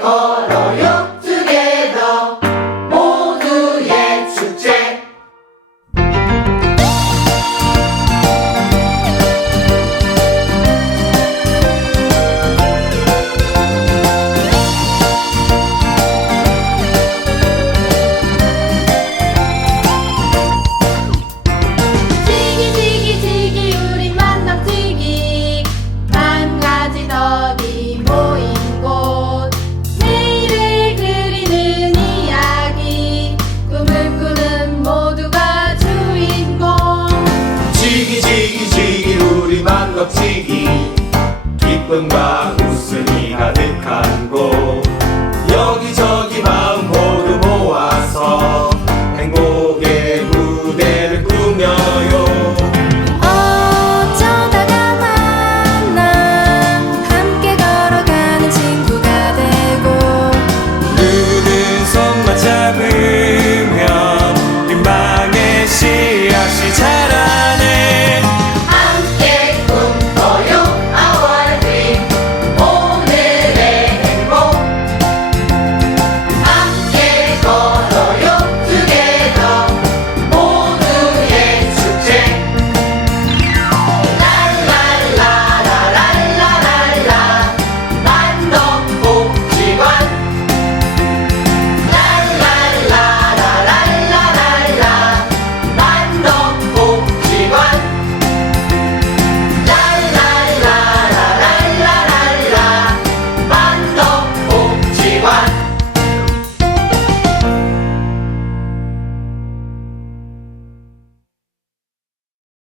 함 기쁨과